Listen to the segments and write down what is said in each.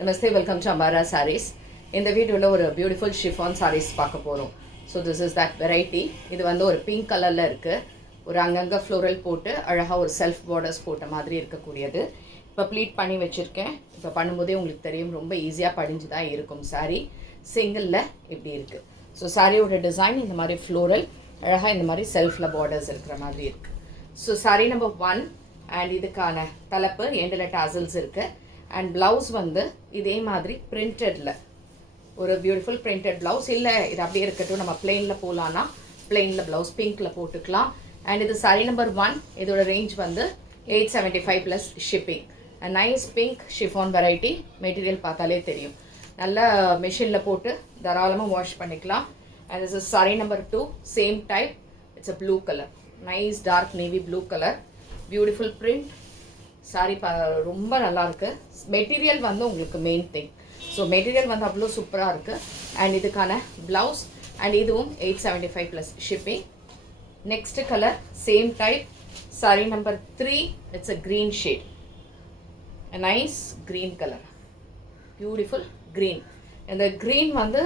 Namaste, welcome to Ambara Sarees. In the video ஒரு beautiful chiffon sarees பார்க்க போறோம். So this is that variety. இது வந்து ஒரு pink கலர்ல இருக்கு. ஒரு அங்கங்க floral போட்டு அழகா ஒரு self borders போட்ட மாதிரி இருக்கக்கூடியது. இப்போ ப்ளீட் பண்ணி வச்சிருக்கேன். இப்போ பண்ணும்போதே உங்களுக்கு தெரியும் ரொம்ப ஈஸியா படிஞ்சு தான் இருக்கும் saree. சிங்கிள்ல இப்படி இருக்கு. So சாரியோட டிசைன் இந்த மாதிரி floral அழகா இந்த மாதிரி செல்ஃப்ல borders இருக்கிற மாதிரி இருக்கு. So saree number 1 and இதுக்கான தலைப்பு எண்டல tassels இருக்கு. And blouse வந்து இதே மாதிரி printed-ல ஒரு beautiful printed blouse இல்ல இது அப்படியே இருக்கட்டும் நம்ம plain-ல போலாம்னா plain-ல blouse pink-ல போட்டுக்கலாம். And இது saree number 1 இதோட range வந்து 875 plus shipping. A nice pink chiffon variety material பார்த்தாலே தெரியும். நல்ல machine-ல போட்டு தாராளமா wash பண்ணிக்கலாம். And this is saree number 2 same type. It's a blue color. Nice dark navy blue color. Beautiful print. Sorry ரொம்ப நல்லா இருக்கு. மெட்டீரியல் வந்து உங்களுக்கு மெயின் திங். ஸோ மெட்டீரியல் வந்து அவ்வளோ சூப்பராக இருக்கு. அண்ட் இதுக்கான பிளவுஸ் அண்ட் இதுவும் 875 plus shipping. Next colour same type sorry number 3 it's a green shade. Nice green colour, beautiful green. இந்த க்ரீன் வந்து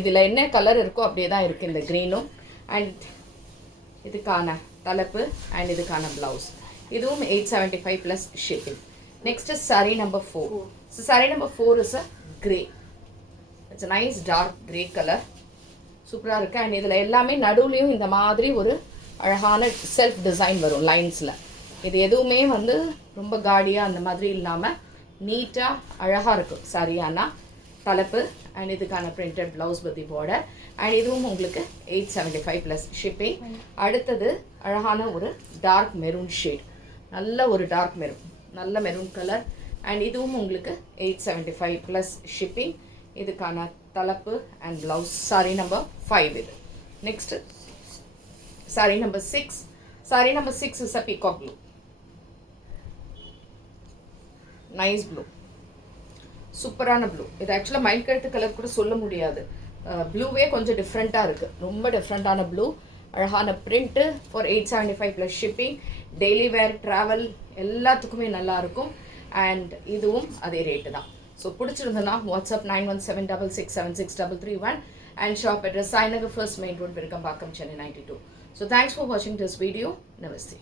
இதில் என்ன கலர் இருக்கோ அப்படியே தான் இருக்குது இந்த க்ரீனும். அண்ட் இதுக்கான தலைப்பு அண்ட் இதுக்கான பிளவுஸ் இதுவும் 875 plus shipping. Next is saree number 4. So saree number 4 is a grey. It's a nice dark grey color. சூப்பராக இருக்கு. அண்ட் இதில் எல்லாமே நடுவுலையும் இந்த மாதிரி ஒரு அழகான செல்ஃப் டிசைன் வரும் லைன்ஸில். இது எதுவுமே வந்து ரொம்ப காடியாக அந்த மாதிரி இல்லாமல் நீட்டாக அழகாக இருக்கும் சாரியானா. தலைப்பு அண்ட் இதுக்கான பிரிண்டட் ப்ளவுஸ் பற்றி பார்டர். அண்ட் இதுவும் உங்களுக்கு 875 ப்ளஸ் ஷிப்பிங். அடுத்தது அழகான ஒரு டார்க் மெரூன் ஷேட், நல்ல ஒரு டார்க் மெரூன், நல்ல மெரூன் கலர். அண்ட் இதுவும் உங்களுக்கு 875 ப்ளஸ் ஷிப்பிங். இதுக்கான தலைப்பு அண்ட் ப்ளவுஸ் சாரி நம்பர் 5 இது. Next sorry number 6. Sorry number 6 is a peacock blue. Nice blue, சூப்பரான ப்ளூ. இது ஆக்சுவலாக மைண்ட் கழுத்து கலர் கூட சொல்ல முடியாது. ப்ளூவே கொஞ்சம் டிஃப்ரெண்ட்டாக இருக்குது, ரொம்ப டிஃப்ரெண்ட்டான ப்ளூ. அழகான print for 875 plus shipping. Daily where travel எல்லாத்துக்குமே நல்லாயிருக்கும். அண்ட் இதுவும் அதே ரேட்டு தான். ஸோ பிடிச்சிருந்ததுன்னா WhatsApp 9176676331 and shop address Sainagar first main road, Virugambakkam, Chennai 92. So thanks for வாட்சிங் திஸ் வீடியோ. நமஸ்தே.